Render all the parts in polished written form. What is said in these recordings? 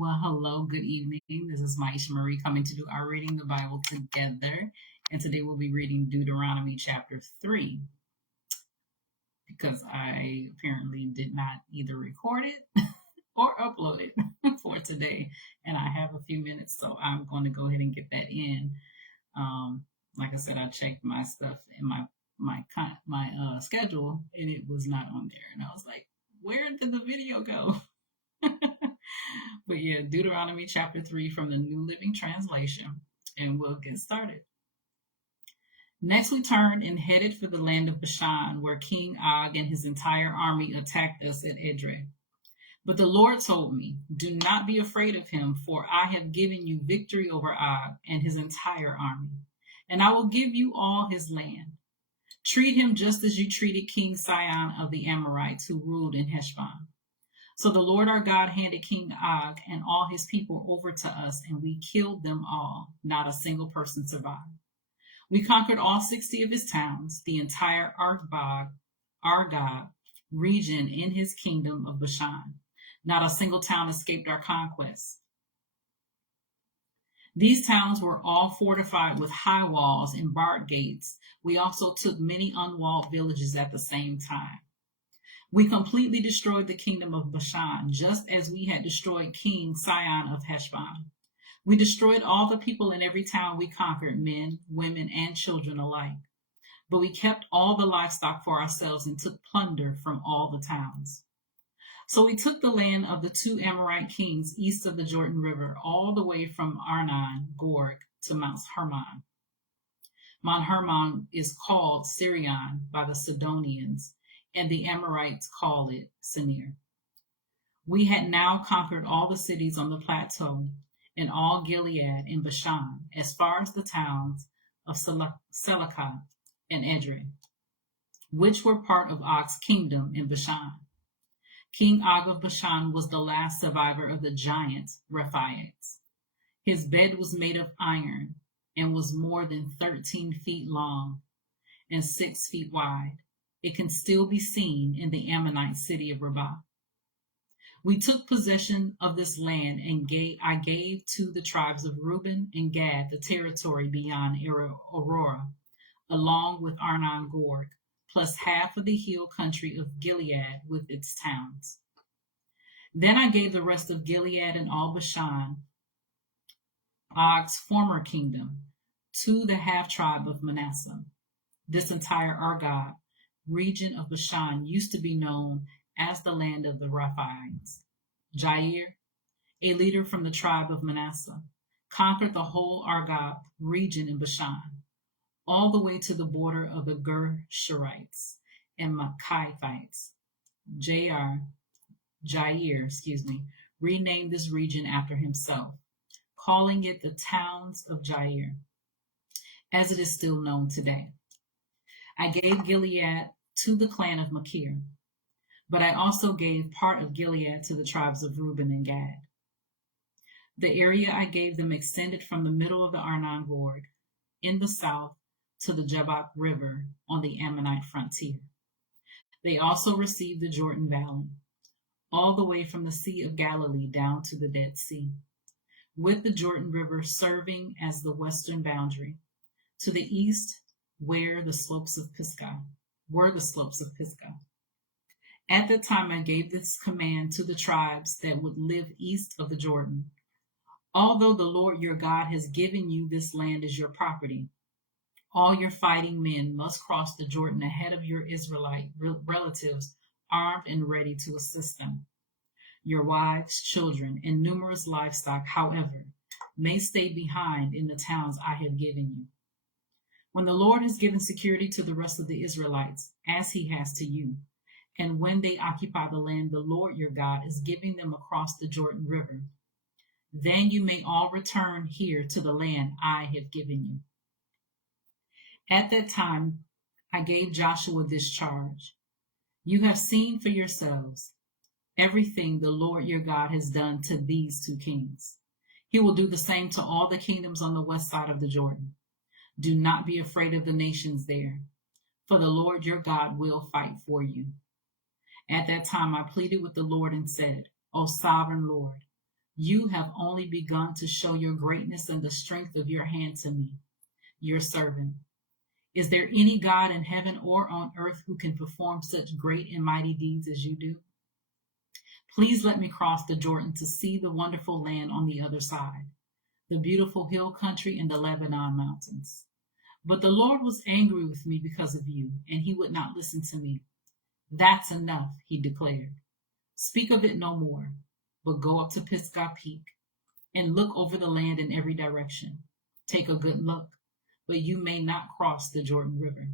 Well, hello, good evening. This is Myesha Marie coming to do our reading the Bible together. And today we'll be reading Deuteronomy Chapter 3 because I apparently did not either record it or upload it for today. And I have a few minutes, so I'm going to go ahead and get that in. Like I said, I checked my stuff in my schedule and it was not on there. And I was like, where did the video go? But yeah, Deuteronomy chapter 3 from the New Living Translation, and we'll get started. Next, we turned and headed for the land of Bashan, where King Og and his entire army attacked us at Edrei. But the Lord told me, "Do not be afraid of him, for I have given you victory over Og and his entire army, and I will give you all his land. Treat him just as you treated King Sihon of the Amorites, who ruled in Heshbon." So the Lord our God handed King Og and all his people over to us, and we killed them all. Not a single person survived. We conquered all 60 of his towns, the entire Argob region in his kingdom of Bashan. Not a single town escaped our conquest. These towns were all fortified with high walls and barred gates. We also took many unwalled villages at the same time. We completely destroyed the kingdom of Bashan, just as we had destroyed King Sihon of Heshbon. We destroyed all the people in every town we conquered, men, women, and children alike. But we kept all the livestock for ourselves and took plunder from all the towns. So we took the land of the 2 Amorite kings east of the Jordan River, all the way from Arnon Gorg to Mount Hermon. Mount Hermon is called Sirion by the Sidonians, and the Amorites call it Senir. We had now conquered all the cities on the plateau and all Gilead and Bashan, as far as the towns of Selecah and Edrei, which were part of Og's kingdom in Bashan. King Og of Bashan was the last survivor of the giant Rephaites. His bed was made of iron and was more than 13 feet long and 6 feet wide. It can still be seen in the Ammonite city of Rabbah. We took possession of this land, and I gave to the tribes of Reuben and Gad the territory beyond Aurora, along with Arnon Gorg, plus half of the hill country of Gilead with its towns. Then I gave the rest of Gilead and all Bashan, Og's former kingdom, to the half-tribe of Manasseh. This entire Argob region of Bashan used to be known as the land of the Rephaites. Jair, a leader from the tribe of Manasseh, conquered the whole Argob region in Bashan, all the way to the border of the Gershurites and Maacathites. Jair, renamed this region after himself, calling it the towns of Jair, as it is still known today. I gave Gilead to the clan of Machir, but I also gave part of Gilead to the tribes of Reuben and Gad. The area I gave them extended from the middle of the Arnon Gorg in the south to the Jabbok River on the Ammonite frontier. They also received the Jordan Valley, all the way from the Sea of Galilee down to the Dead Sea, with the Jordan River serving as the western boundary. To the east were the slopes of Pisgah. At that time I gave this command to the tribes that would live east of the Jordan. Although the Lord your God has given you this land as your property, all your fighting men must cross the Jordan ahead of your Israelite relatives, armed and ready to assist them. Your wives, children, and numerous livestock, however, may stay behind in the towns I have given you. When the Lord has given security to the rest of the Israelites, as he has to you, and when they occupy the land the Lord your God is giving them across the Jordan River, then you may all return here to the land I have given you. At that time, I gave Joshua this charge. You have seen for yourselves everything the Lord your God has done to these 2 kings. He will do the same to all the kingdoms on the west side of the Jordan. Do not be afraid of the nations there, for the Lord your God will fight for you. At that time I pleaded with the Lord and said, O sovereign Lord, You have only begun to show your greatness and the strength of your hand to me, your servant. Is there any God in heaven or on earth who can perform such great and mighty deeds as you do? Please let me cross the Jordan to see the wonderful land on the other side, the beautiful hill country and the Lebanon mountains. But the Lord was angry with me because of you, and he would not listen to me. That's enough, he declared. Speak of it no more, but go up to Pisgah Peak and look over the land in every direction. Take a good look, but you may not cross the Jordan River.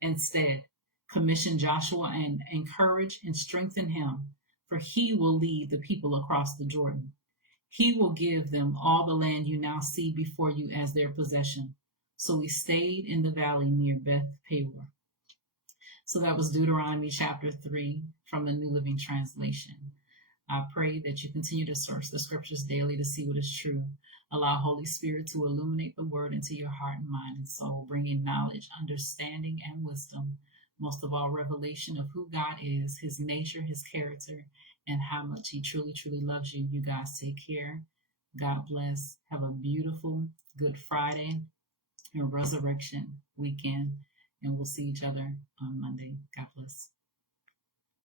Instead, commission Joshua and encourage and strengthen him, for he will lead the people across the Jordan. He will give them all the land you now see before you as their possession. So we stayed in the valley near Beth Peor. So that was Deuteronomy chapter 3 from the New Living Translation. I pray that you continue to search the scriptures daily to see what is true. Allow Holy Spirit to illuminate the word into your heart and mind and soul, bringing knowledge, understanding, and wisdom. Most of all, revelation of who God is, his nature, his character, and how much he truly, truly loves you. You guys take care. God bless. Have a beautiful Good Friday and Resurrection weekend. And we'll see each other on Monday. God bless.